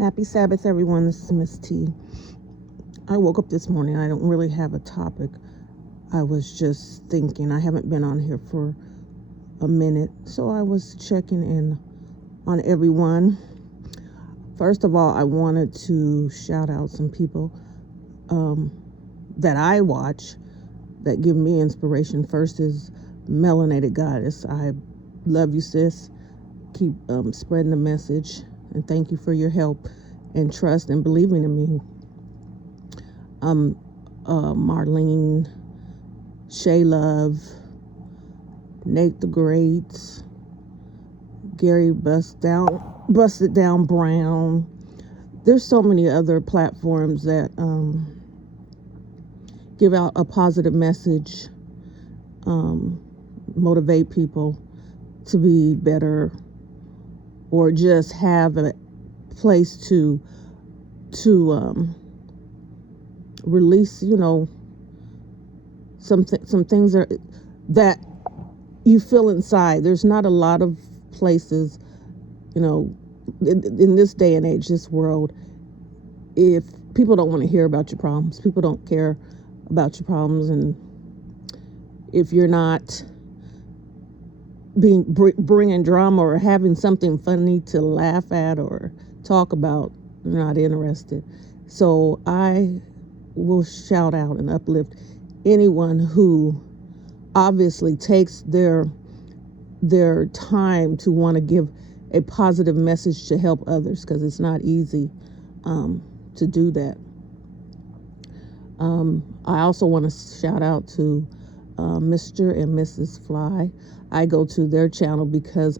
Happy Sabbath, everyone. This is Miss T. I woke up this morning. I don't really have a topic. I was just thinking. I haven't been on here for a minute, so I was checking in on everyone. First of all, I wanted to shout out some people that I watch that give me inspiration. First is Melanated Goddess. I love you, sis. Keep spreading the message, and thank you for your help and trust and believing in me. Marlene, Shay Love, Nate the Great, Gary Busted Down Brown. There's so many other platforms that give out a positive message, motivate people to be better, or just have a place to release, some things that you feel inside. There's not a lot of places, in this day and age, this world, if people don't want to hear about your problems, people don't care about your problems, and if you're not bringing drama or having something funny to laugh at or talk about, they're not interested. So I will shout out and uplift anyone who obviously takes their time to want to give a positive message to help others, because it's not easy to do that. I also want to shout out to Mr. and Mrs. Fly. I go to their channel because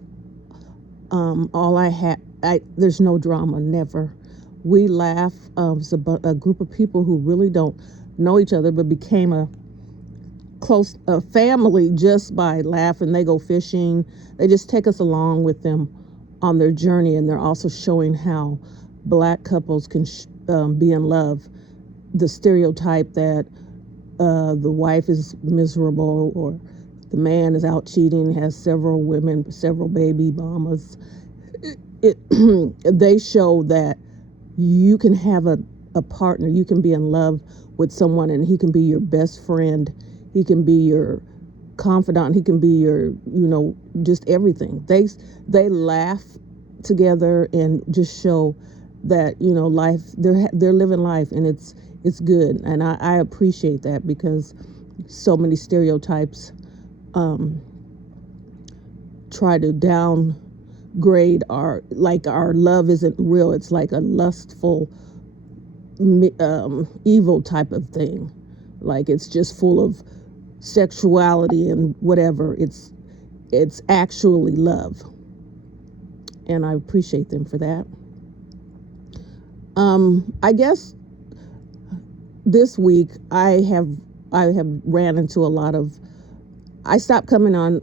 there's no drama, never. We laugh. It's a group of people who really don't know each other, but became a close family just by laughing. They go fishing. They just take us along with them on their journey, and they're also showing how Black couples can be in love. The stereotype that the wife is miserable, or the man is out cheating, has several women, several baby mamas. They show that you can have a partner, you can be in love with someone, and he can be your best friend, he can be your confidant, he can be your, just everything. They laugh together and just show that, life, they're living life, and it's good. And I appreciate that, because so many stereotypes try to downgrade our love isn't real. It's like a lustful, evil type of thing. Like, it's just full of sexuality and whatever. It's actually love, and I appreciate them for that. I guess this week I have ran into a lot of. I stopped coming on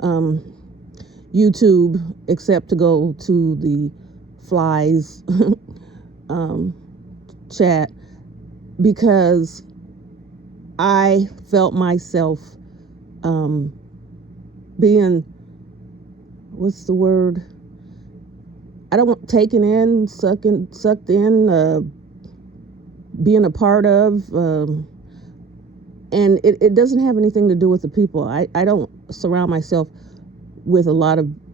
YouTube except to go to the Flies chat, because I felt myself being, what's the word? I don't want taken in, sucked in, being a part of, and it doesn't have anything to do with the people. I don't surround myself with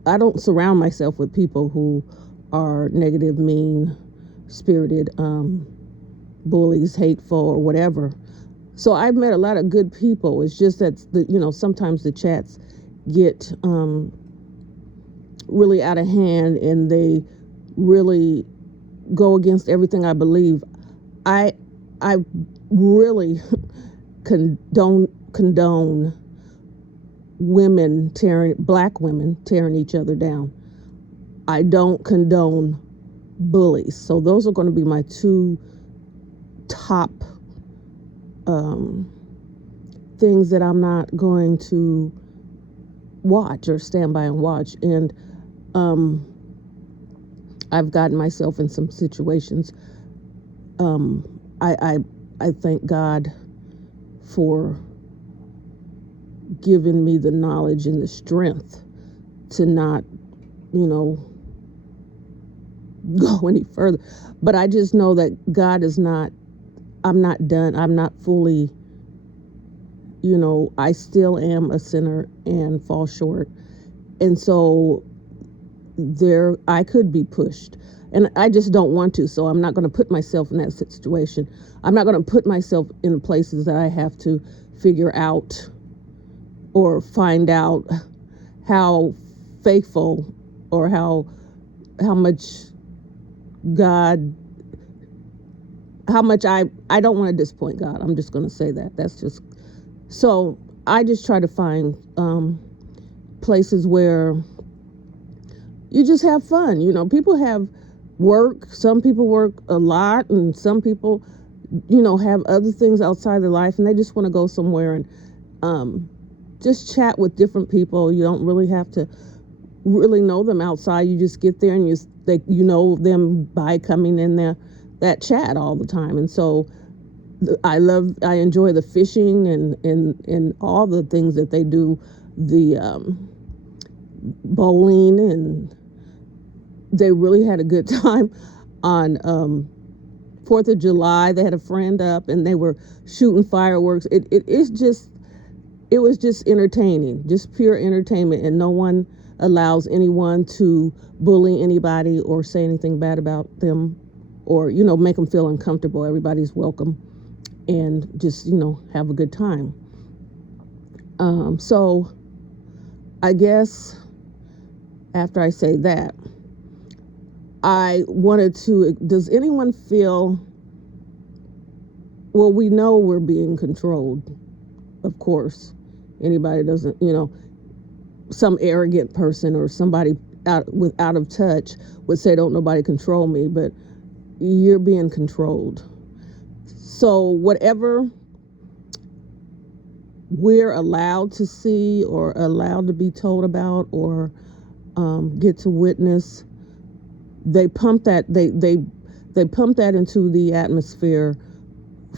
I don't surround myself with people who are negative, mean spirited, bullies, hateful, or whatever. So I've met a lot of good people. It's just that sometimes the chats get really out of hand, and they really go against everything I believe. I really condone Black women tearing each other down. I don't condone bullies. So those are going to be my two top things that I'm not going to watch or stand by and watch. And I've gotten myself in some situations. I thank God for giving me the knowledge and the strength to not, go any further. But I just know that God is not, I'm not done. I'm not fully, I still am a sinner and fall short. And so I could be pushed. And I just don't want to. So I'm not going to put myself in that situation. I'm not going to put myself in places that I have to figure out or find out how faithful or how much God, how much I don't want to disappoint God. I'm just going to say that. That's just, so I just try to find places where you just have fun. People have work. Some people work a lot, and some people, have other things outside their life, and they just want to go somewhere and just chat with different people. You don't really have to really know them outside. You just get there and you know them by coming in there, that chat all the time. And so I enjoy the fishing and all the things that they do, the bowling, and they really had a good time on 4th of July. They had a friend up and they were shooting fireworks. It was just entertaining, just pure entertainment, and no one allows anyone to bully anybody or say anything bad about them or, make them feel uncomfortable. Everybody's welcome and just, have a good time. So I guess after I say that, I wanted to, does anyone feel, well, we know we're being controlled, of course. Anybody doesn't, some arrogant person or somebody out of touch would say, don't nobody control me, but you're being controlled. So whatever we're allowed to see or allowed to be told about or get to witness, they pump that they pump that into the atmosphere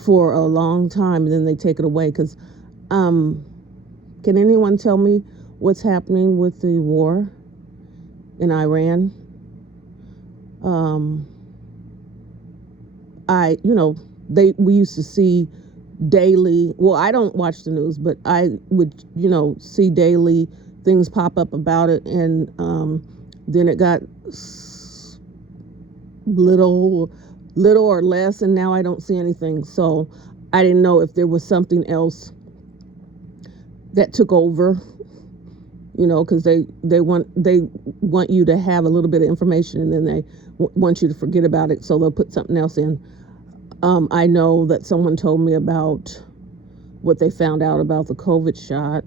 for a long time, and then they take it away. Because can anyone tell me what's happening with the war in Iran? We used to see daily, well, I don't watch the news, but I would, see daily things pop up about it, and then it got little or less, and now I don't see anything. So I didn't know if there was something else that took over, because they want you to have a little bit of information, and then they want you to forget about it, so they'll put something else in. I know that someone told me about what they found out about the COVID shot.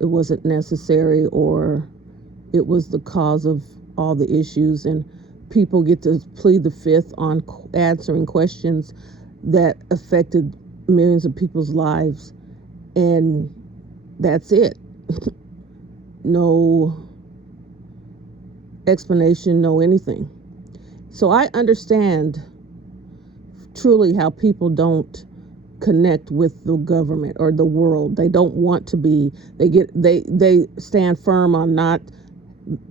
It wasn't necessary, or it was the cause of all the issues, and people get to plead the fifth on answering questions that affected millions of people's lives, and that's it. No explanation, no anything. So I understand truly how people don't connect with the government or the world. They don't want to be. They stand firm on not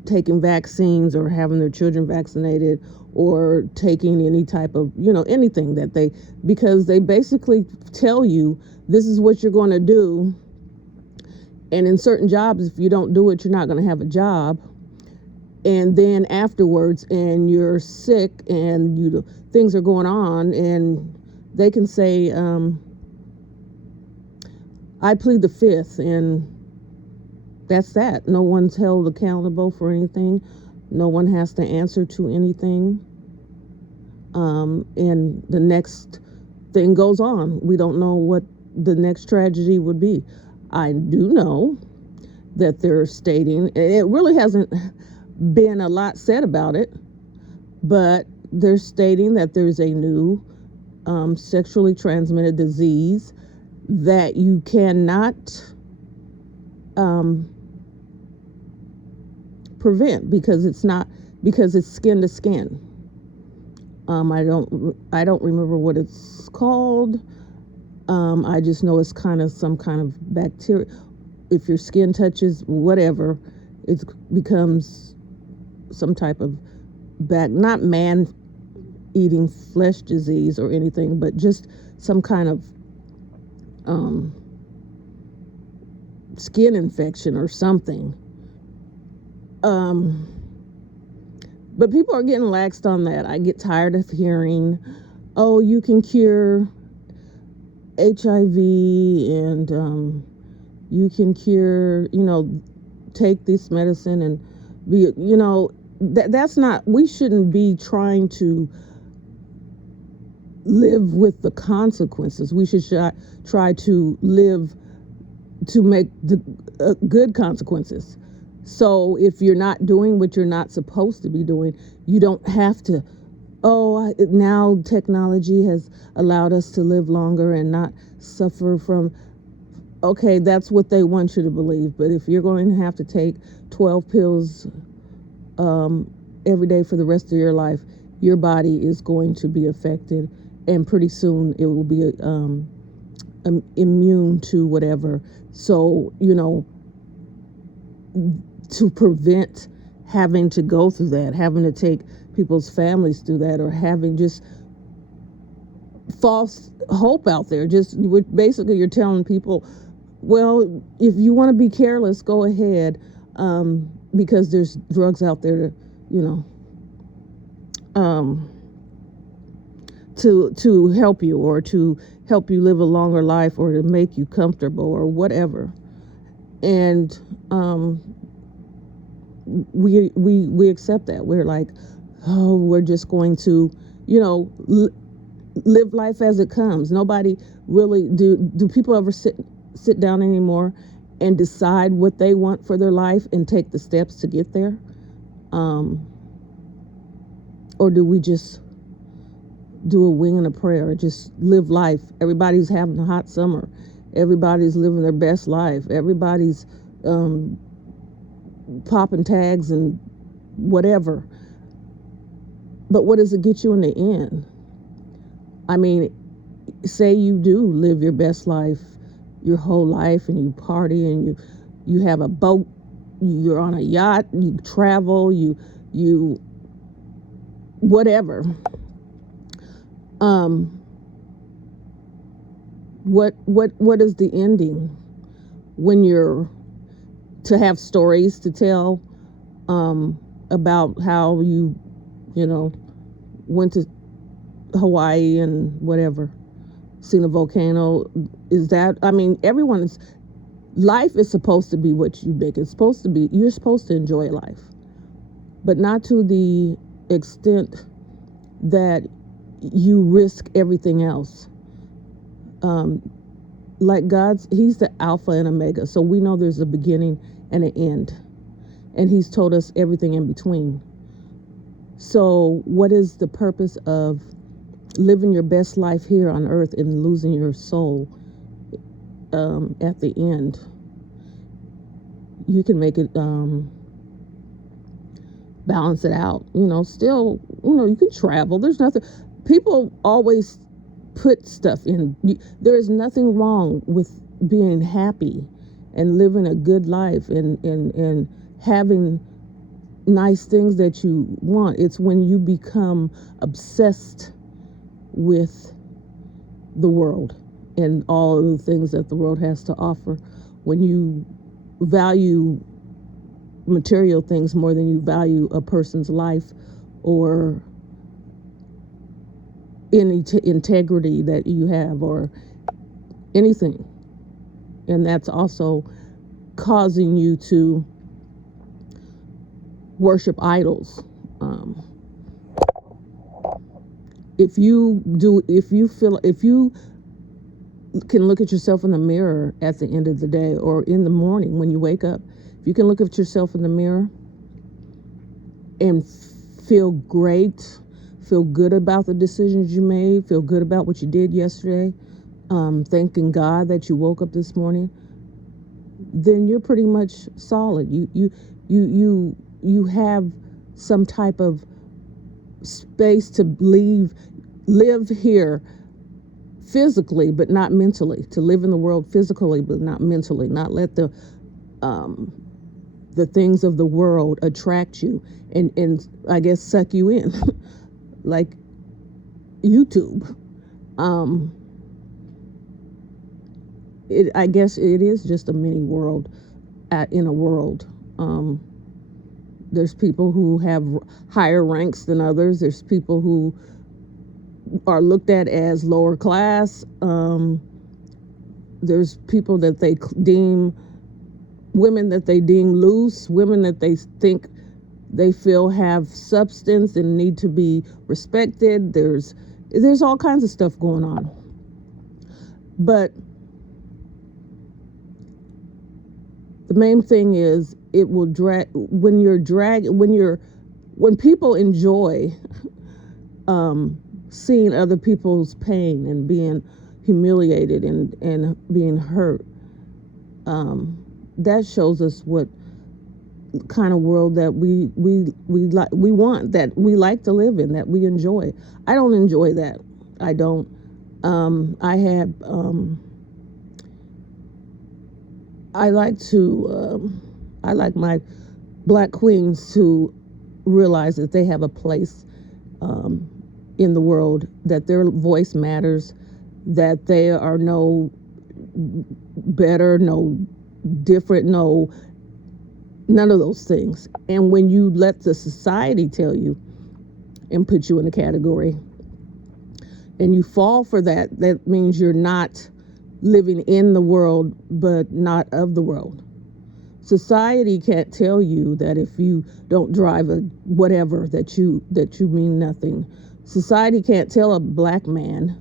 taking vaccines or having their children vaccinated or taking any type of, anything because they basically tell you this is what you're going to do. And in certain jobs, if you don't do it, you're not going to have a job. And then afterwards, and you're sick and things are going on, and they can say, I plead the fifth, and that's that. No one's held accountable for anything. No one has to answer to anything. And the next thing goes on. We don't know what the next tragedy would be. I do know that they're stating, and it really hasn't been a lot said about it, but they're stating that there's a new sexually transmitted disease that you cannot prevent because it's skin to skin. I don't remember what it's called. I just know it's kind of some kind of bacteria. If your skin touches whatever, it becomes some type of back, not man eating flesh disease or anything, but just some kind of um, skin infection or something. Um, but people are getting laxed on that. I get tired of hearing, oh, you can cure HIV and you can cure, take this medicine and be, that's not, we shouldn't be trying to live with the consequences. We should try to live to make the good consequences. So if you're not doing what you're not supposed to be doing, you don't have to, now technology has allowed us to live longer and not suffer from, okay, that's what they want you to believe. But if you're going to have to take 12 pills every day for the rest of your life, your body is going to be affected. And pretty soon it will be immune to whatever. So, to prevent having to go through that, having to take people's families through that, or having just false hope out there. Basically, you're telling people, well, if you want to be careless, go ahead, because there's drugs out there to help you, or to help you live a longer life, or to make you comfortable, or whatever. And we accept that. We're like, oh, we're just going to, live life as it comes. Nobody really do people ever sit down anymore and decide what they want for their life and take the steps to get there? Or do we just do a wing and a prayer, just live life? Everybody's having a hot summer. Everybody's living their best life. Everybody's popping tags and whatever. But what does it get you in the end? I mean, say you do live your best life your whole life, and you party, and you have a boat, you're on a yacht, you travel, you whatever. What is the ending when you're to have stories to tell about how you went to Hawaii and whatever, seen a volcano? Is that, life is supposed to be what you make. It's supposed to be, you're supposed to enjoy life, but not to the extent that you risk everything else. Like he's the Alpha and Omega, so we know there's a beginning and an end, and he's told us everything in between. So what is the purpose of living your best life here on earth and losing your soul at the end? You can make it balance it out. Still, you can travel. There's nothing. People always put stuff in. There is nothing wrong with being happy and living a good life and having nice things that you want. It's when you become obsessed with the world and all of the things that the world has to offer, when you value material things more than you value a person's life or any integrity that you have, or anything. And that's also causing you to worship idols. If you can look at yourself in the mirror at the end of the day, or in the morning when you wake up, if you can look at yourself in the mirror and feel great, feel good about the decisions you made, feel good about what you did yesterday, thanking God that you woke up this morning, then you're pretty much solid. You have some type of space to live here physically, but not mentally. To live in the world physically, but not mentally. Not let the the things of the world attract you and I guess suck you in, like YouTube. Um, I guess it is just a mini world in a world. There's people who have higher ranks than others. There's people who are looked at as lower class. There's people that they deem, women that they deem loose, women that they think they feel have substance and need to be respected. There's all kinds of stuff going on. But the main thing is it will drag when people enjoy seeing other people's pain and being humiliated and being hurt. That shows us what kind of world that we want, that we like to live in, that we enjoy. I don't enjoy that. I don't. I like my black queens to realize that they have a place in the world, that their voice matters, that they are no better, no different, none of those things. And when you let the society tell you and put you in a category and you fall for that, that means you're not living in the world but not of the world. Society can't tell you that if you don't drive a whatever that you mean nothing. Society can't tell a black man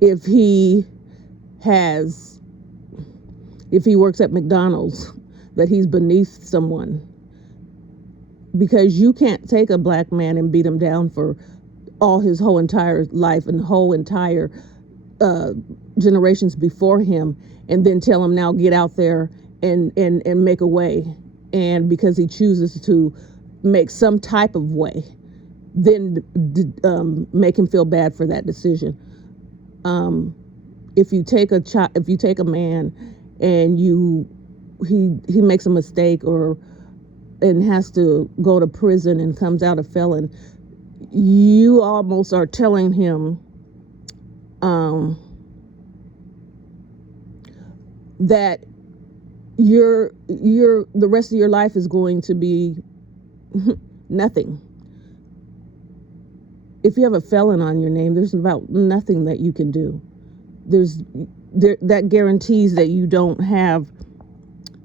if he works at McDonald's that he's beneath someone, because you can't take a black man and beat him down for all his whole entire life and whole entire generations before him and then tell him now get out there and make a way, and because he chooses to make some type of way, then make him feel bad for that decision. If you take a man and he makes a mistake and has to go to prison and comes out a felon, you almost are telling him that the rest of your life is going to be nothing. If you have a felon on your name, there's about nothing that you can do. That guarantees that you don't have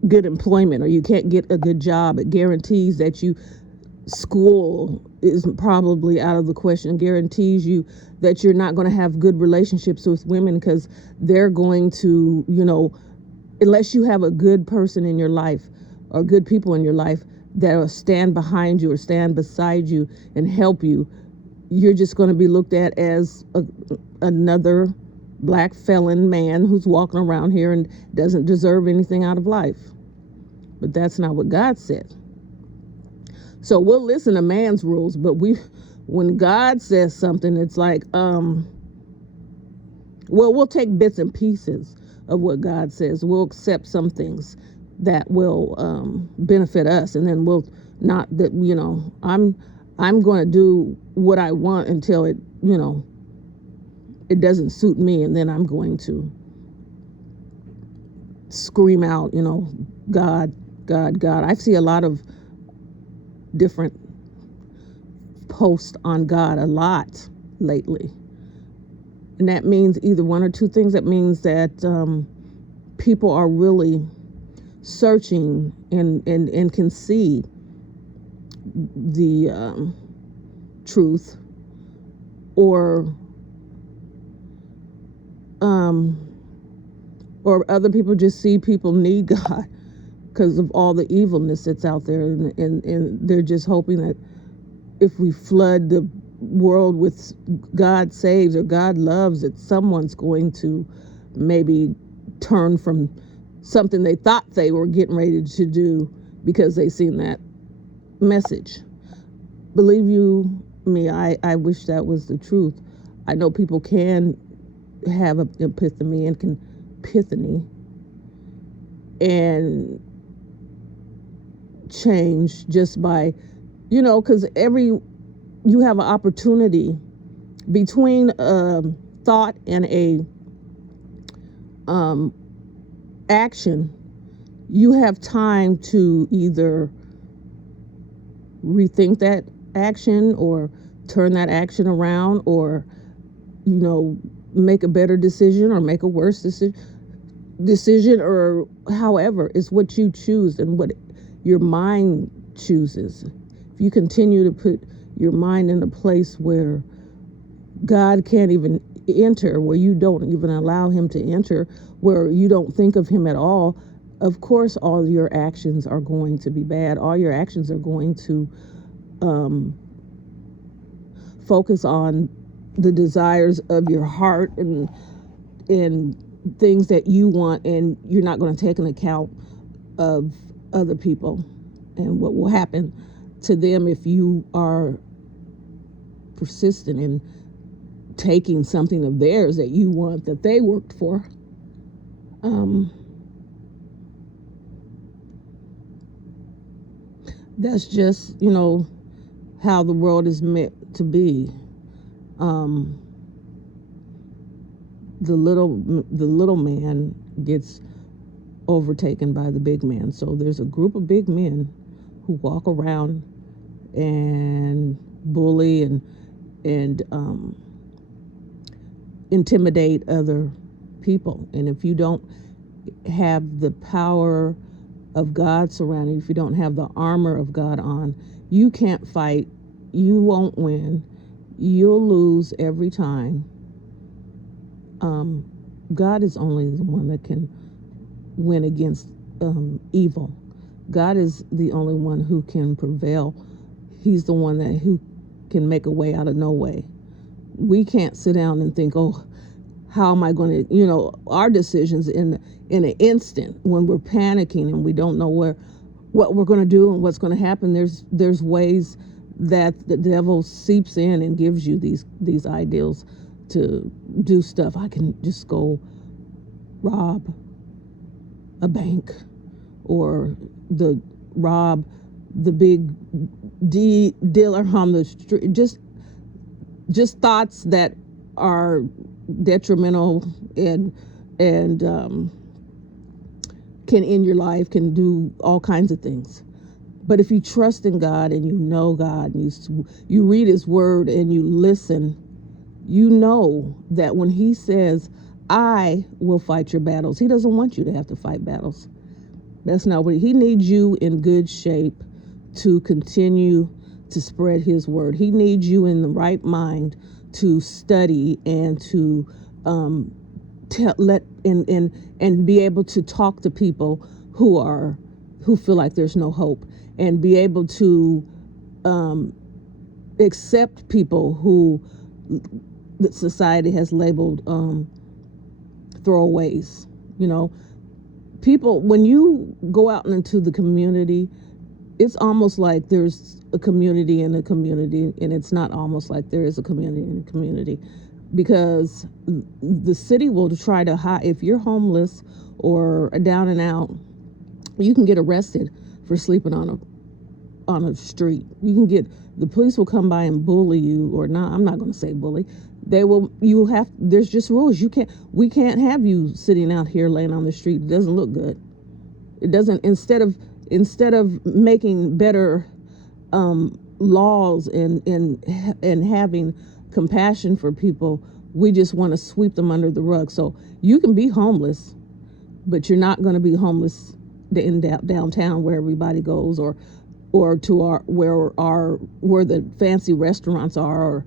good employment or you can't get a good job. It guarantees that school is probably out of the question. It guarantees you that you're not going to have good relationships with women, because they're going to, unless you have a good person in your life or good people in your life that will stand behind you or stand beside you and help you, you're just going to be looked at as another black felon man who's walking around here and doesn't deserve anything out of life. But that's not what God said. So we'll listen to man's rules, but when God says something, it's like, we'll take bits and pieces of what God says. We'll accept some things that will benefit us, and then we'll not that I'm going to do what I want until it it doesn't suit me, and then I'm going to scream out, God, God, God. I see a lot of different posts on God a lot lately. And that means either one or two things. That means that people are really searching and can see the truth, or other people just see people need God because of all the evilness that's out there, and they're just hoping that if we flood the world with God saves or God loves, that someone's going to maybe turn from something they thought they were getting ready to do because they seen that message. Believe you me, I wish that was the truth. I know people can have an epiphany and change just by, because you have an opportunity between thought and a action. You have time to either rethink that action or turn that action around, or make a better decision or make a worse decision, or however. It's what you choose and what your mind chooses. If you continue to put your mind in a place where God can't even enter, where you don't even allow him to enter, where you don't think of him at all, of course all your actions are going to be bad. All your actions are going to focus on the desires of your heart and things that you want, and you're not going to take an account of other people and what will happen to them if you are persistent in taking something of theirs that you want, that they worked for. That's just, how the world is meant to be. The little man gets overtaken by the big man. So there's a group of big men who walk around and bully and intimidate other people. And if you don't have the power of God surrounding you, if you don't have the armor of God on, you can't fight. You won't win. You'll lose every time. God is only the one that can win against evil. God is the only one who can prevail. He's the one who can make a way out of no way. We can't sit down and think, oh, how am I going to, our decisions in an instant when we're panicking and we don't know what we're going to do and what's going to happen. There's ways that the devil seeps in and gives you these ideals to do stuff. I can just go rob a bank, or rob the big dealer on the street. Just thoughts that are detrimental and can end your life, can do all kinds of things. But if you trust in God and you know God, and you read his word and you listen, you know that when he says, I will fight your battles, he doesn't want you to have to fight battles. That's not what he needs. You in good shape to continue to spread his word. He needs you in the right mind to study and to be able to talk to people who feel like there's no hope, and be able to accept people who that society has labeled throwaways. People, when you go out into the community, it's almost like there's a community in a community, and it's not almost like there is a community in a community, because the city will try to hide. If you're homeless or down and out, you can get arrested for sleeping on a street. The police will come by and bully you, or not. I'm not going to say bully. There's just rules. We can't have you sitting out here laying on the street. It doesn't look good. It doesn't, instead of making better laws and having compassion for people, we just want to sweep them under the rug. So you can be homeless, but you're not going to be homeless in downtown where everybody goes, or to where the fancy restaurants are, or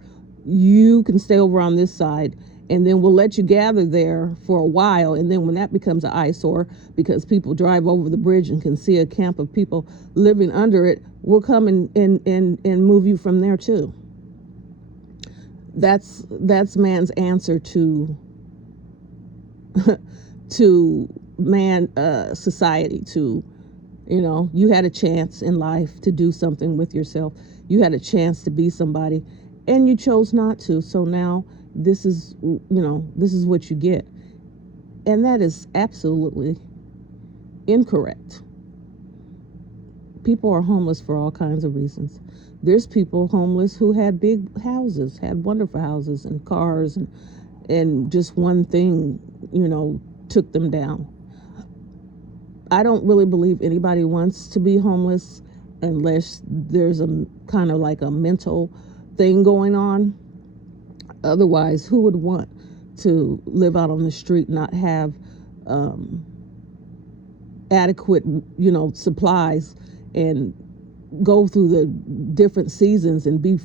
you can stay over on this side, and then we'll let you gather there for a while. And then when that becomes an eyesore because people drive over the bridge and can see a camp of people living under it, we'll come and move you from there too. That's man's answer to society. You had a chance in life to do something with yourself. You had a chance to be somebody, and you chose not to. So now this is what you get. And that is absolutely incorrect. People are homeless for all kinds of reasons. There's people homeless who had big houses, had wonderful houses and cars, and just one thing, took them down. I don't really believe anybody wants to be homeless unless there's a kind of like a mental thing going on. Otherwise, who would want to live out on the street, not have adequate, supplies, and go through the different seasons and be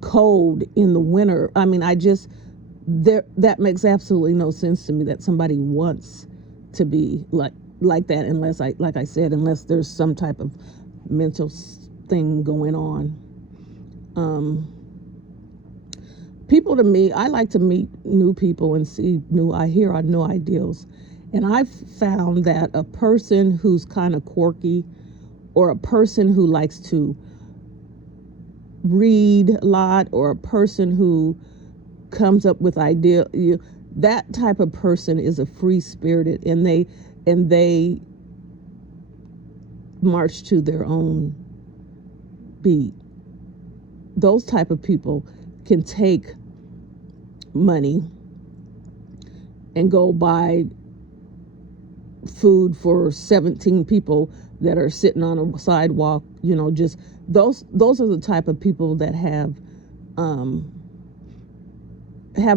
cold in the winter? I mean, that makes absolutely no sense to me that somebody wants to be like that, unless like I said, unless there's some type of mental thing going on. People, to me, I like to meet new people and hear new ideals. And I've found that a person who's kind of quirky, or a person who likes to read a lot, or a person who comes up with ideas, that type of person is a free spirited, and they march to their own beat. Those type of people can take money and go buy food for 17 people that are sitting on a sidewalk. Just those are the type of people that have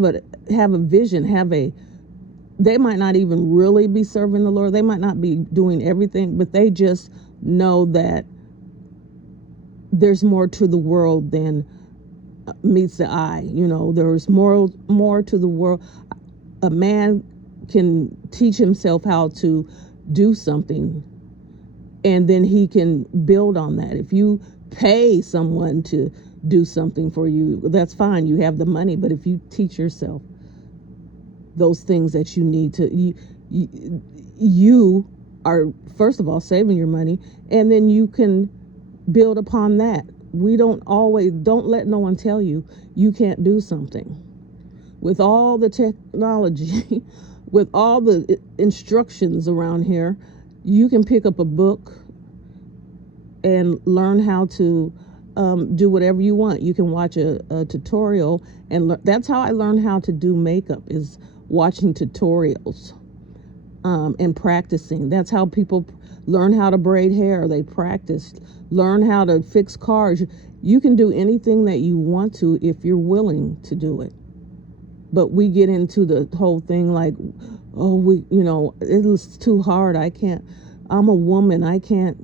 a vision, they might not even really be serving the Lord. They might not be doing everything, but they just know that there's more to the world than meets the eye. There's more to the world. A man can teach himself how to do something, and then he can build on that. If you pay someone to do something for you, that's fine. You have the money. But if you teach yourself those things that you need to, you are, first of all, saving your money, and then you can build upon that. Don't let no one tell you can't do something. With all the technology, with all the instructions around here, you can pick up a book and learn how to do whatever you want. You can watch a tutorial and that's how I learned how to do makeup, is watching tutorials and practicing. That's how people learn how to braid hair. They practice. Learn how to fix cars. You can do anything that you want to if you're willing to do it. But we get into the whole thing like, it's too hard. I'm a woman. I can't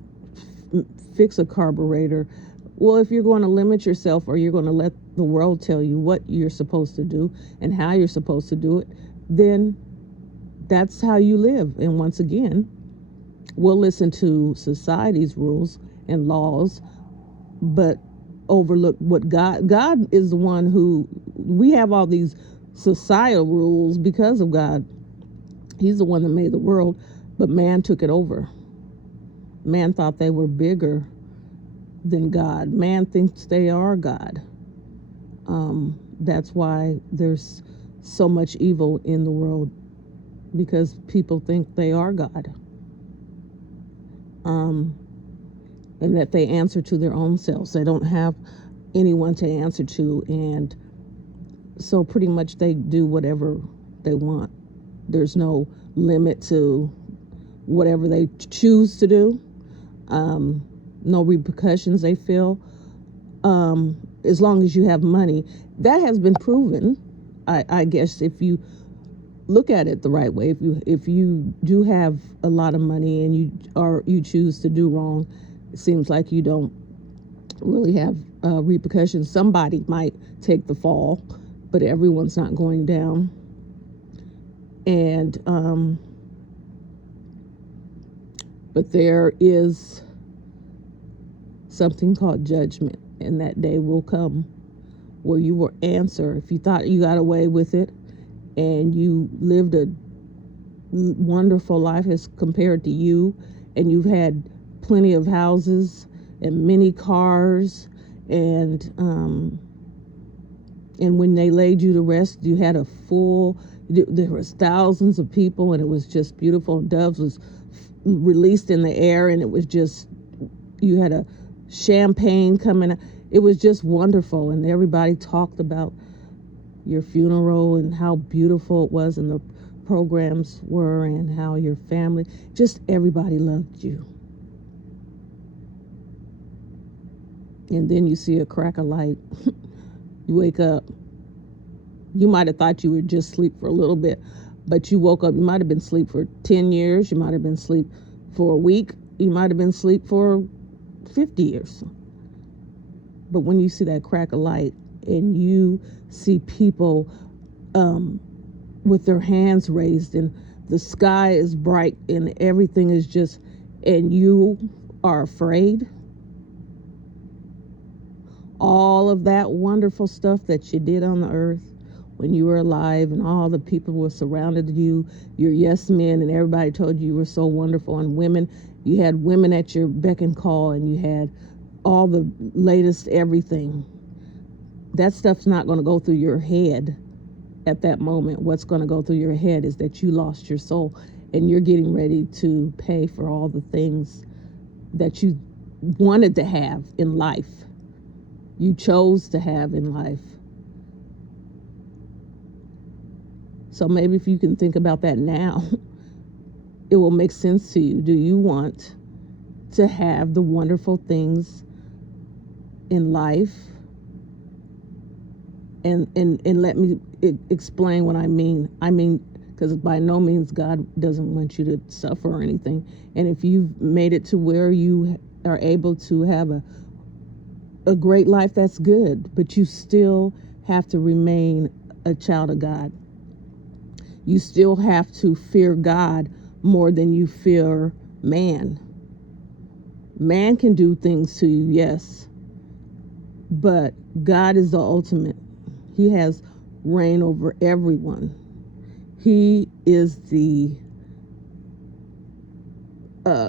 fix a carburetor. Well, if you're going to limit yourself, or you're going to let the world tell you what you're supposed to do and how you're supposed to do it, then that's how you live. And once again, we'll listen to society's rules and laws, but overlook what God is the one who, we have all these societal rules because of God. He's the one that made the world, but man took it over. Man thought they were bigger than God. Man thinks they are God. That's why there's so much evil in the world, because people think they are God. And that they answer to their own selves. They don't have anyone to answer to, and so pretty much they do whatever they want. There's no limit to whatever they choose to do. No repercussions they feel. As long as you have money. That has been proven. I guess if you look at it the right way, if you do have a lot of money and you choose to do wrong, it seems like you don't really have repercussions. Somebody might take the fall, but everyone's not going down. And but there is something called judgment, and that day will come where you will answer. If you thought you got away with it and you lived a wonderful life as compared to you, and you've had plenty of houses and many cars, and when they laid you to rest, you had there was thousands of people, and it was just beautiful. Doves was released in the air, and it was just you had a champagne coming. It was just wonderful, and everybody talked about your funeral and how beautiful it was, and the programs were, and how your family, just everybody loved you. And then you see a crack of light. You wake up. You might have thought you were just asleep for a little bit, but you woke up. You might have been asleep for 10 years. You might have been asleep for a week. You might have been asleep for 50 years. But when you see that crack of light and you see people with their hands raised, and the sky is bright and everything is just, and you are afraid, all of that wonderful stuff that you did on the earth when you were alive, and all the people were surrounded you, your yes men, and everybody told you were so wonderful, and women, you had women at your beck and call, and you had all the latest everything. That stuff's not going to go through your head at that moment. What's going to go through your head is that you lost your soul, and you're getting ready to pay for all the things that you wanted to have in life, you chose to have in life. So maybe if you can think about that now, it will make sense to you. Do you want to have the wonderful things in life? And let me explain what I mean. I mean, because by no means God doesn't want you to suffer or anything. And if you've made it to where you are able to have a great life, that's good. But you still have to remain a child of God. You still have to fear God more than you fear man. Man can do things to you, yes, but God is the ultimate. He has reign over everyone. He is the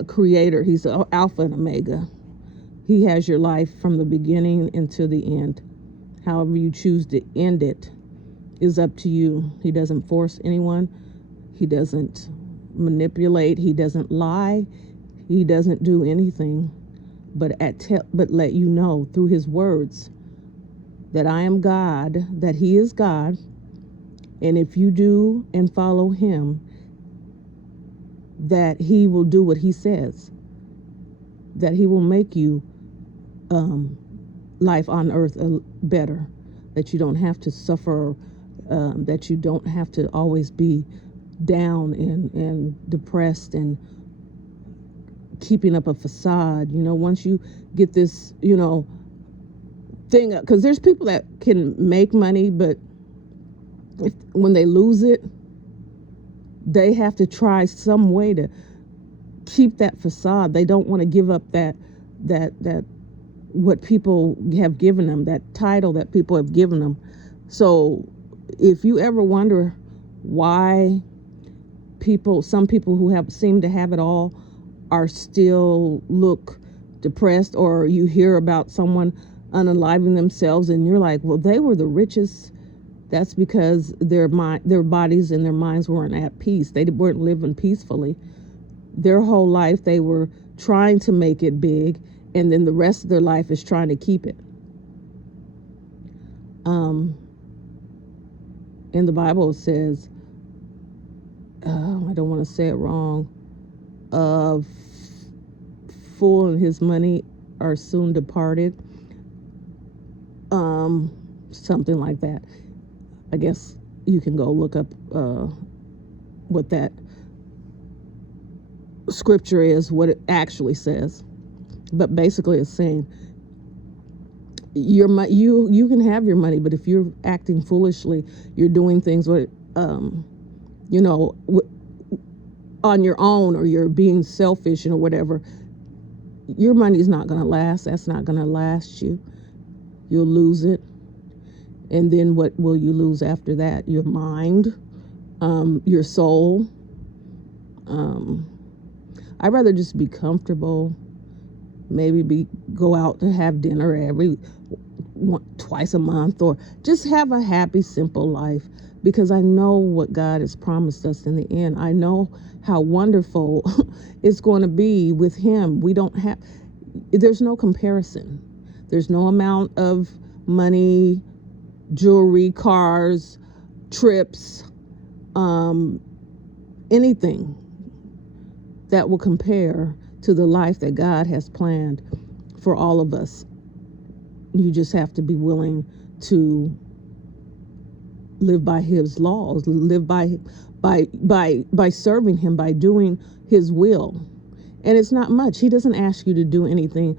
creator. He's the Alpha and Omega. He has your life from the beginning until the end. However you choose to end it is up to you. He doesn't force anyone. He doesn't manipulate. He doesn't lie. He doesn't do anything but let you know through his words that I am God, that he is God, and if you do and follow him, that he will do what he says, that he will make you life on earth better, that you don't have to suffer, that you don't have to always be down and depressed and keeping up a facade. Once you get this, thing, because there's people that can make money, but when they lose it, they have to try some way to keep that facade. They don't want to give up that what people have given them, that title that people have given them. So if you ever wonder why some people who seem to have it all are still look depressed, or you hear about someone unaliving themselves and you're like, well, they were the richest, that's because their bodies and their minds weren't at peace. They weren't living peacefully. Their whole life they were trying to make it big, and then the rest of their life is trying to keep it. In the Bible it says, I don't want to say it wrong, fool and his money are soon departed. Something like that. I guess you can go look up what that scripture is, what it actually says. But basically it's saying you can have your money, but if you're acting foolishly, you're doing things with on your own, or you're being selfish or whatever, your money's not going to last. That's not going to last you. You'll lose it. And then what will you lose after that? Your mind, your soul. I'd rather just be comfortable. Maybe go out to have dinner twice a month, or just have a happy, simple life, because I know what God has promised us in the end. I know how wonderful it's going to be with him. there's no comparison. There's no amount of money, jewelry, cars, trips, anything that will compare to the life that God has planned for all of us. You just have to be willing to live by his laws, live by serving him, by doing his will. And it's not much. He doesn't ask you to do anything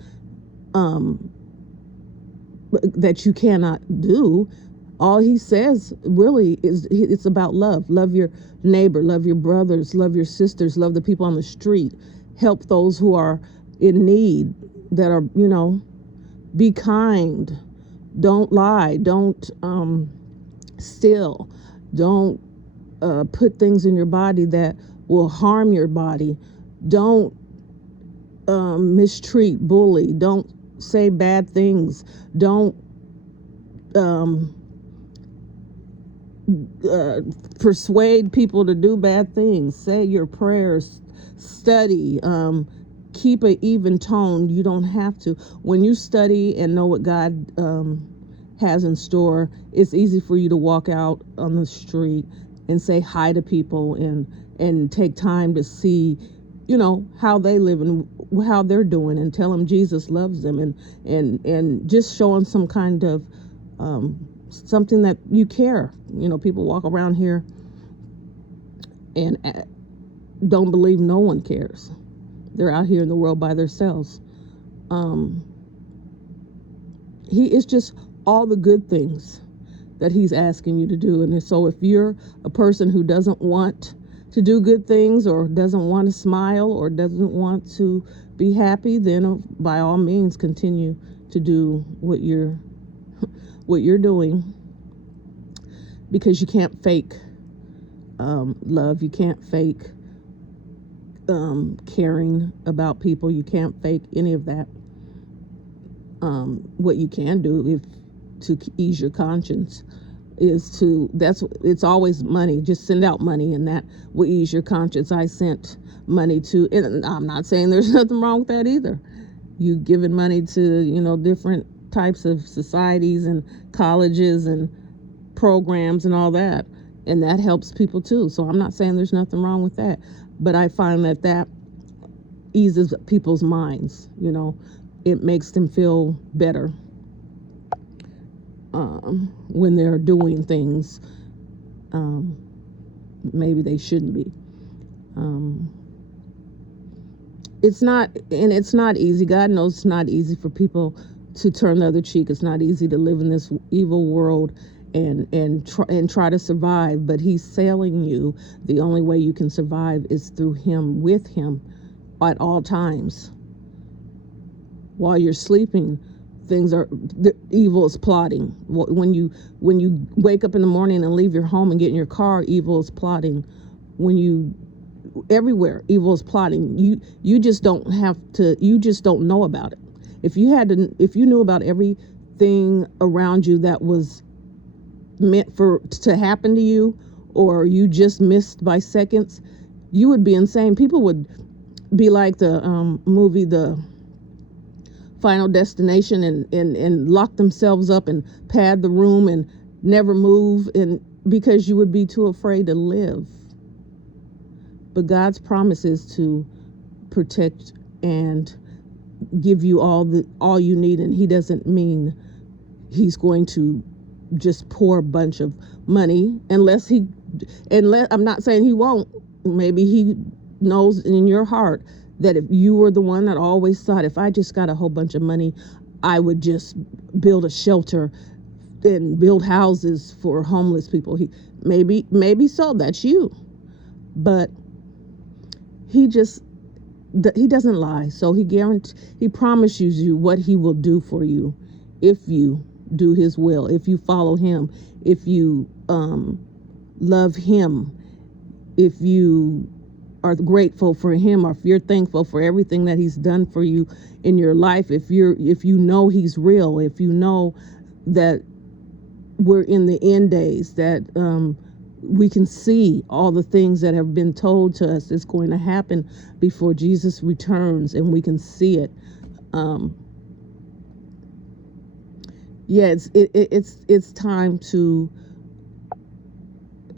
that you cannot do. All he says really is it's about love. Love your neighbor, love your brothers, love your sisters, love the people on the street, help those who are in need, that are, be kind, don't lie, don't steal, don't put things in your body that will harm your body, don't mistreat, bully, don't say bad things, don't persuade people to do bad things. Say your prayers, study, keep an even tone. You don't have to. When you study and know what God has in store, it's easy for you to walk out on the street and say hi to people and take time to see, how they live and how they're doing, and tell them Jesus loves them, and just showing some kind of something that you care. People walk around here and don't believe no one cares. They're out here in the world by themselves. It's just all the good things that he's asking you to do. And so if you're a person who doesn't want to do good things, or doesn't want to smile, or doesn't want to be happy, then by all means continue to do what you're doing, because you can't fake love. You can't fake caring about people. You can't fake any of that. What you can do to ease your conscience is it's always money. Just send out money, and that will ease your conscience. I sent money to, and I'm not saying there's nothing wrong with that either. You giving money to, different types of societies and colleges and programs and all that, and that helps people too. So I'm not saying there's nothing wrong with that, but I find that eases people's minds. It makes them feel better when they're doing things maybe they shouldn't be. It's not easy. God knows it's not easy for people to turn the other cheek. It's not easy to live in this evil world and try to survive, but he's telling you the only way you can survive is through him, with him at all times. While you're sleeping, the evil is plotting. When you wake up in the morning and leave your home and get in your car, evil is plotting. Everywhere, evil is plotting. You just don't know about it. If you knew about everything around you that was meant to happen to you, or you just missed by seconds, you would be insane. People would be like the movie The Final Destination, and lock themselves up and pad the room and never move, and because you would be too afraid to live. But God's promise is to protect and give you all you need, and he doesn't mean he's going to just pour a bunch of money, unless I'm not saying he won't. Maybe he knows in your heart that if you were the one that always thought, if I just got a whole bunch of money, I would just build a shelter and build houses for homeless people. Maybe so, that's you. But he doesn't lie. So he promises you what he will do for you if you do his will, if you follow him, if you love him, if you are grateful for him, or if you're thankful for everything that he's done for you in your life, if you know he's real, if you know that we're in the end days, that we can see all the things that have been told to us is going to happen before Jesus returns, and we can see it. Um, yeah, it's time to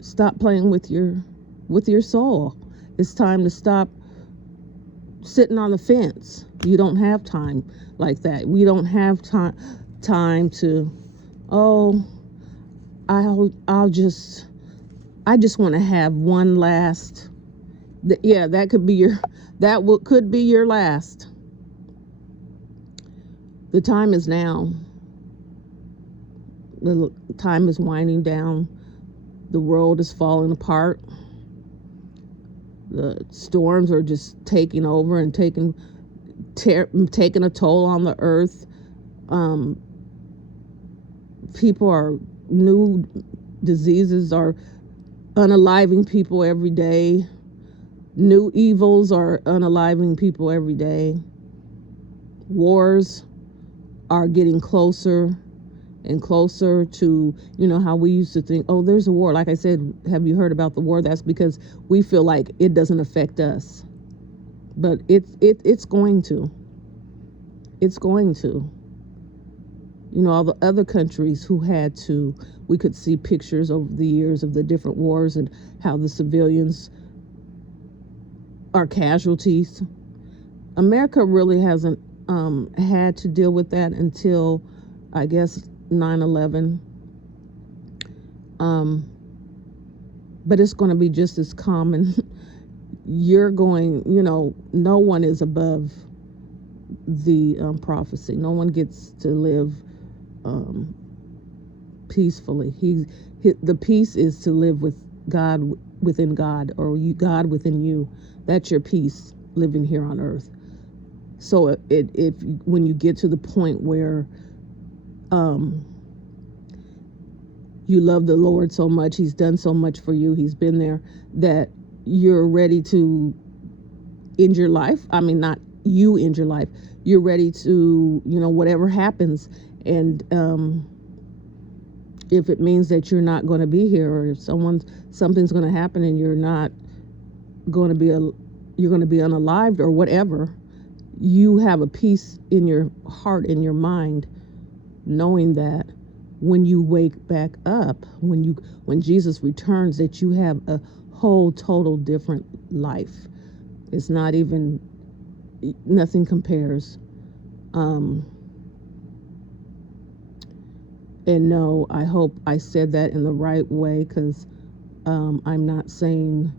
stop playing with your soul. It's time to stop sitting on the fence. You don't have time like that. We don't have time to, oh, I'll just, I just want to have one last. Yeah, that could be your, could be your last. The time is now. The time is winding down. The world is falling apart. The storms are just taking over and taking a toll on the earth. People are, new diseases are unaliving people every day. New evils are unaliving people every day. Wars are getting closer and closer to, how we used to think, oh, there's a war. Like I said, have you heard about the war? That's because we feel like it doesn't affect us. But it's going to. It's going to. All the other countries who had to, we could see pictures over the years of the different wars and how the civilians are casualties. America really hasn't had to deal with that until, I guess, 9/11. But it's going to be just as common. You're going, no one is above the prophecy. No one gets to live peacefully. The peace is to live with God, within God, or God within you. That's your peace, living here on earth. So if when you get to the point where you love the Lord so much, He's done so much for you, He's been there, that you're ready to end your life. I mean, not you end your life. You're ready to, whatever happens. And if it means that you're not going to be here, or if something's going to happen and you're not going to be, you're going to be unalived or whatever, you have a peace in your heart, in your mind, knowing that when you wake back up, when Jesus returns, that you have a whole total different life. It's not even, nothing compares. And no, I hope I said that in the right way, because I'm not saying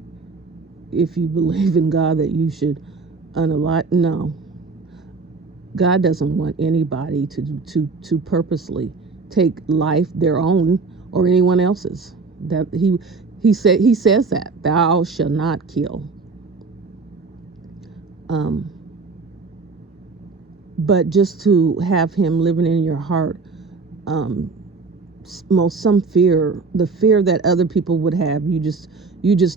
if you believe in God that you should unalive. No, God doesn't want anybody to purposely take life, their own or anyone else's. That he says that thou shalt not kill. But just to have Him living in your heart, some fear, the fear that other people would have, you just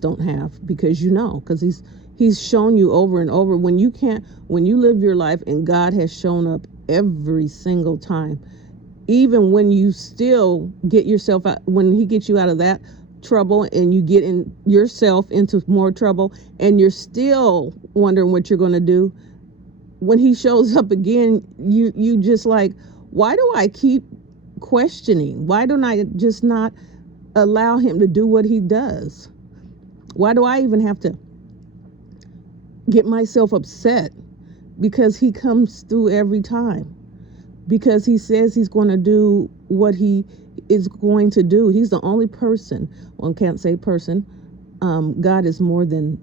don't have, because because he's shown you over and over. When you live your life and God has shown up every single time, even when you still get yourself out, when He gets you out of that trouble and you get in yourself into more trouble and you're still wondering what you're going to do, when He shows up again, you just like, why do I keep questioning? Why don't I just not allow Him to do what He does? Why do I even have to get myself upset? Because He comes through every time. Because He says He's going to do what He is going to do. He's the only person. One can't say person. God is more than,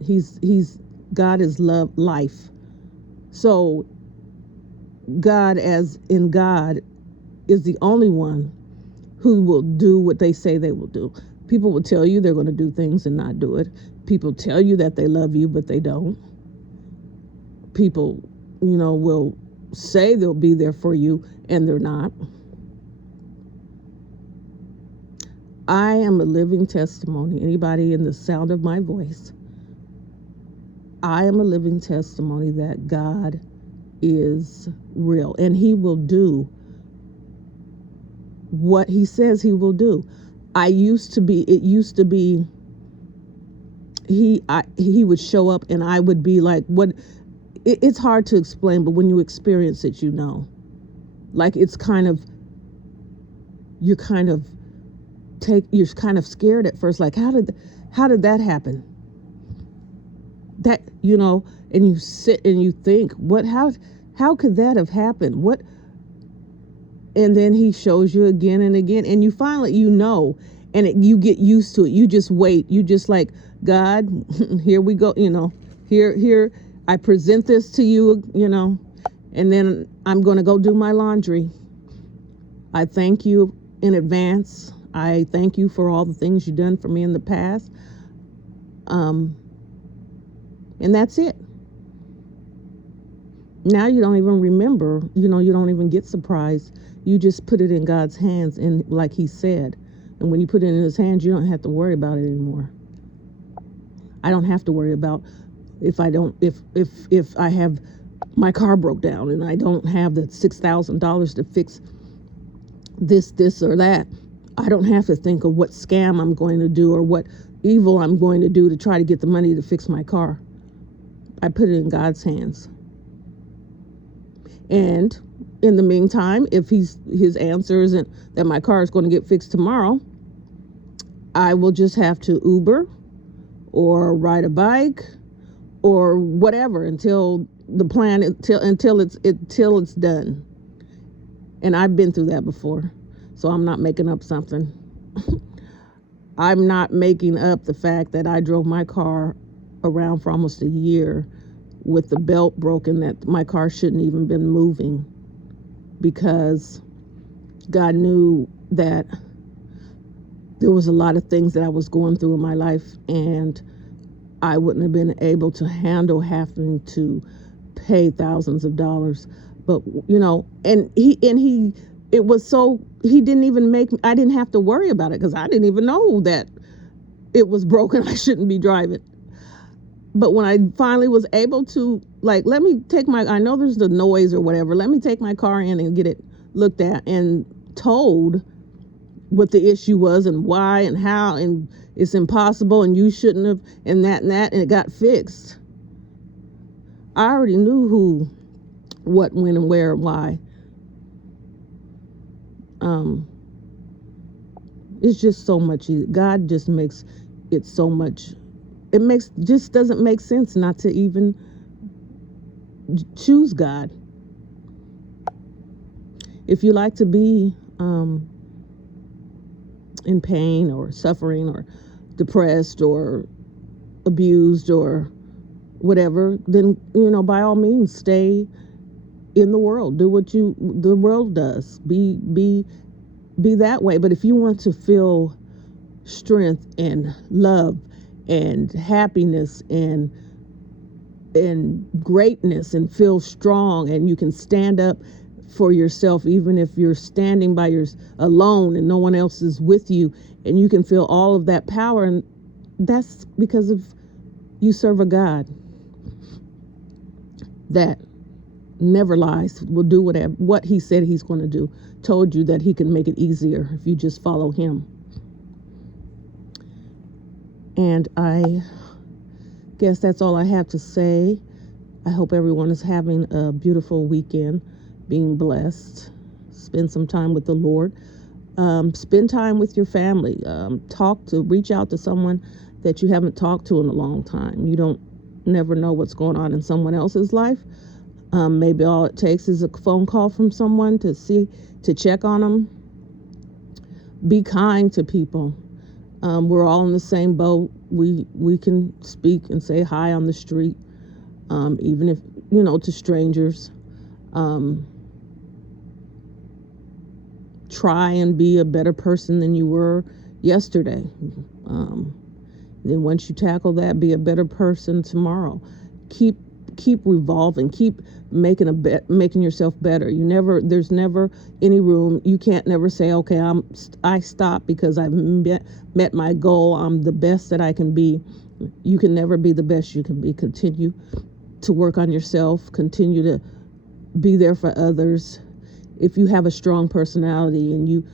God is love, life. So God, as in God, is the only one who will do what they say they will do. People will tell you they're going to do things and not do it. People tell you that they love you, but they don't. People, will say they'll be there for you, and they're not. I am a living testimony. Anybody in the sound of my voice, I am a living testimony that God is real, and He will do what He says He will do. It used to be he would show up and I would be like, what? it's hard to explain, but when you experience it, you know. Like it's kind of, you're kind of you're kind of scared at first, like how did that happen? That, and you sit and you think, how could that have happened? What? And then he shows you again and again, and you finally, and you get used to it. You just wait. You just like, God, here we go. Here, I present this to you, and then I'm going to go do my laundry. I thank you in advance. I thank you for all the things you've done for me in the past. And that's it. Now you don't even remember, you don't even get surprised. You just put it in God's hands, and like he said, and when you put it in his hands, you don't have to worry about it anymore. I don't have to worry about if I have my car broke down and I don't have the $6,000 to fix this or that. I don't have to think of what scam I'm going to do or what evil I'm going to do to try to get the money to fix my car. I put it in God's hands. And in the meantime, if his answer isn't that my car is going to get fixed tomorrow, I will just have to Uber or ride a bike or whatever until it's done. And I've been through that before, so I'm not making up something. I'm not making up the fact that I drove my car around for almost a year with the belt broken, that my car shouldn't even been moving, because God knew that there was a lot of things that I was going through in my life, and I wouldn't have been able to handle having to pay thousands of dollars. But and he it was so, he didn't even I didn't have to worry about it, because I didn't even know that it was broken. I shouldn't be driving. But when I finally was able to, like, let me take I know there's the noise or whatever, let me take my car in and get it looked at and told what the issue was and why and how, and it's impossible and you shouldn't have, and that, and it got fixed. I already knew who, what, when, and where, and why. It's just so much easier. God just makes it so much. Just doesn't make sense not to even choose God. If you like to be in pain or suffering or depressed or abused or whatever, then by all means stay in the world. Do what the world does. Be that way. But if you want to feel strength and love and happiness and greatness and feel strong, and you can stand up for yourself even if you're standing by alone and no one else is with you, and you can feel all of that power, and that's because of you serve a God that never lies, will do what he said he's going to do, told you that he can make it easier if you just follow him. And I guess that's all I have to say. I hope everyone is having a beautiful weekend, being blessed. Spend some time with the Lord. Spend time with your family. Reach out to someone that you haven't talked to in a long time. You never know what's going on in someone else's life. Maybe all it takes is a phone call from someone to check on them. Be kind to people. We're all in the same boat. We can speak and say hi on the street, even if, to strangers. Try and be a better person than you were yesterday. Then once you tackle that, be a better person tomorrow. Keep revolving. Keep making yourself better. There's never any room. You can't never say, okay, I stop because I've met my goal. I'm the best that I can be. You can never be the best you can be. Continue to work on yourself. Continue to be there for others. If you have a strong personality and you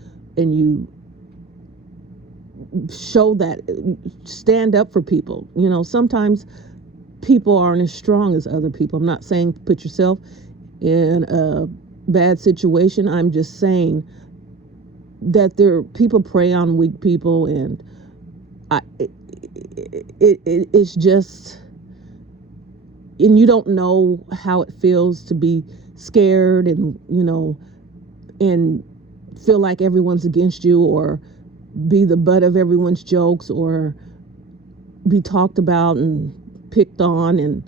show that, stand up for people. Sometimes people aren't as strong as other people. I'm not saying put yourself in a bad situation. I'm just saying that people prey on weak people, and it's just, and you don't know how it feels to be scared and, and feel like everyone's against you, or be the butt of everyone's jokes, or be talked about and picked on. And,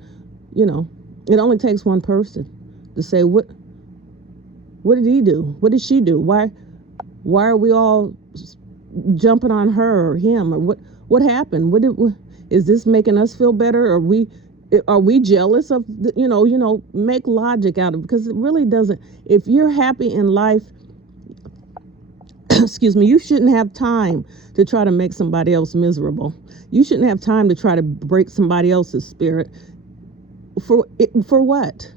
it only takes one person to say, what did he do? What did she do? Why are we all jumping on her or him? Or what happened? Is this making us feel better? Are we jealous of make logic out of it, because it really doesn't. If you're happy in life, excuse me, you shouldn't have time to try to make somebody else miserable. You shouldn't have time to try to break somebody else's spirit. For what?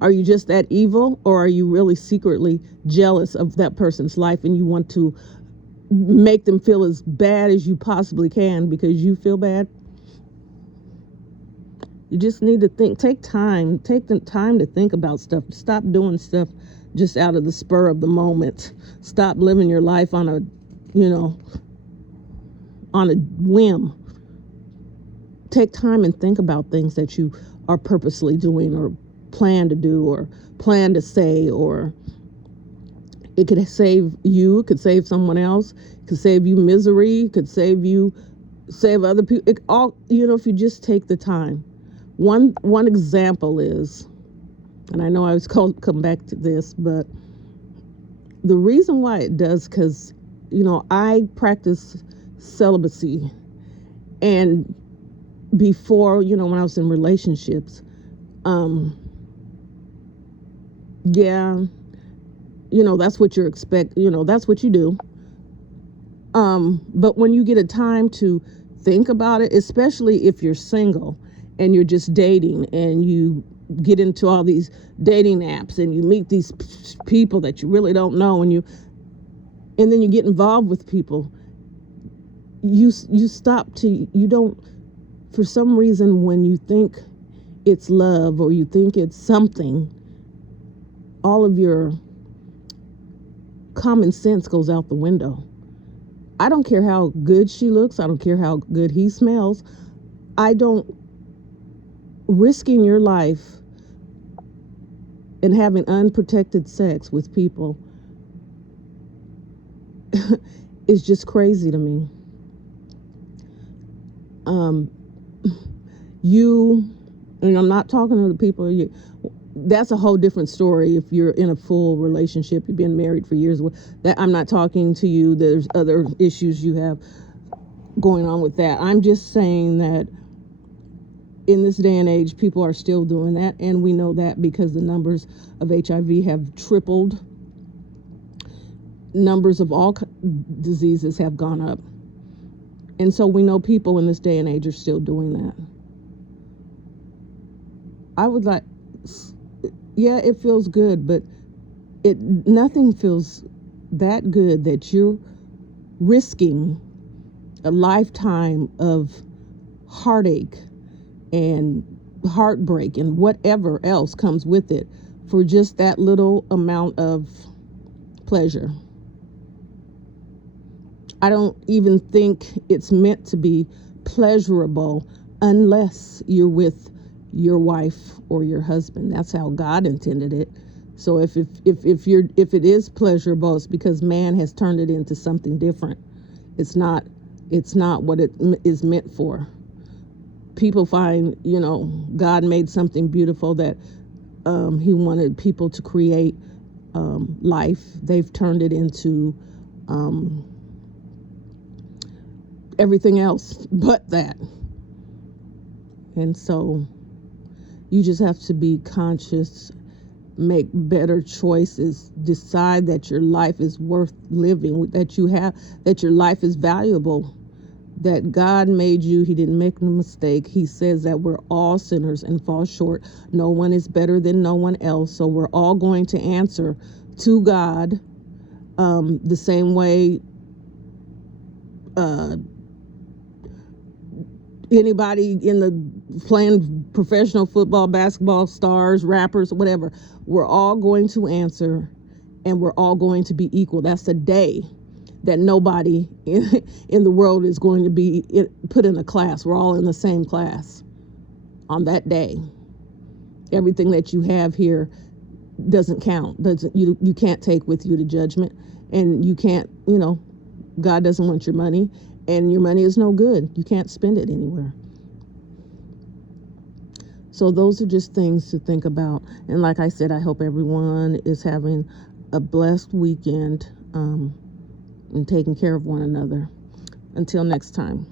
Are you just that evil, or are you really secretly jealous of that person's life, and you want to make them feel as bad as you possibly can because you feel bad? You just need to take the time to think about stuff. Stop doing stuff just out of the spur of the moment. Stop living your life on a whim. Take time and think about things that you are purposely doing, or plan to do, or plan to say, or it could save you, it could save someone else, it could save you misery, it could save other people. It all, if you just take the time. One example is, and I know I was called come back to this, but the reason why it does, because I practice celibacy, and before, when I was in relationships, that's what that's what you do. But when you get a time to think about it, especially if you're single and you're just dating, and you get into all these dating apps, and you meet these people that you really don't know, and then you get involved with people, you don't, for some reason, when you think it's love, or you think it's something, all of your common sense goes out the window. I don't care how good she looks. I don't care how good he smells. Risking your life and having unprotected sex with people is just crazy to me. And I'm not talking to the people, that's a whole different story. If you're in a full relationship, you've been married for years, that I'm not talking to you. There's other issues you have going on with that. I'm just saying that in this day and age, people are still doing that, and we know that because the numbers of HIV have tripled. Numbers of all diseases have gone up. And so we know people in this day and age are still doing that. It feels good, but nothing feels that good that you're risking a lifetime of heartache and heartbreak and whatever else comes with it for just that little amount of pleasure. I don't even think it's meant to be pleasurable unless you're with your wife or your husband. That's how God intended it. So if it is pleasurable, it's because man has turned it into something different. It's not what it is meant for. People find, God made something beautiful that he wanted people to create life. They've turned it into everything else but that. And so you just have to be conscious, make better choices, decide that your life is worth living, that your life is valuable, that God made you. He didn't make a mistake. He says that we're all sinners and fall short. No one is better than no one else. So we're all going to answer to God the same way Anybody in the playing professional football, basketball, stars, rappers, whatever, we're all going to answer, and we're all going to be equal. That's the day that nobody in the world is going to be put in a class. We're all in the same class on that day. Everything that you have here doesn't count. You can't take with you to judgment, and you can't, God doesn't want your money, and your money is no good. You can't spend it anywhere. So those are just things to think about. And like I said, I hope everyone is having a blessed weekend, and taking care of one another. Until next time.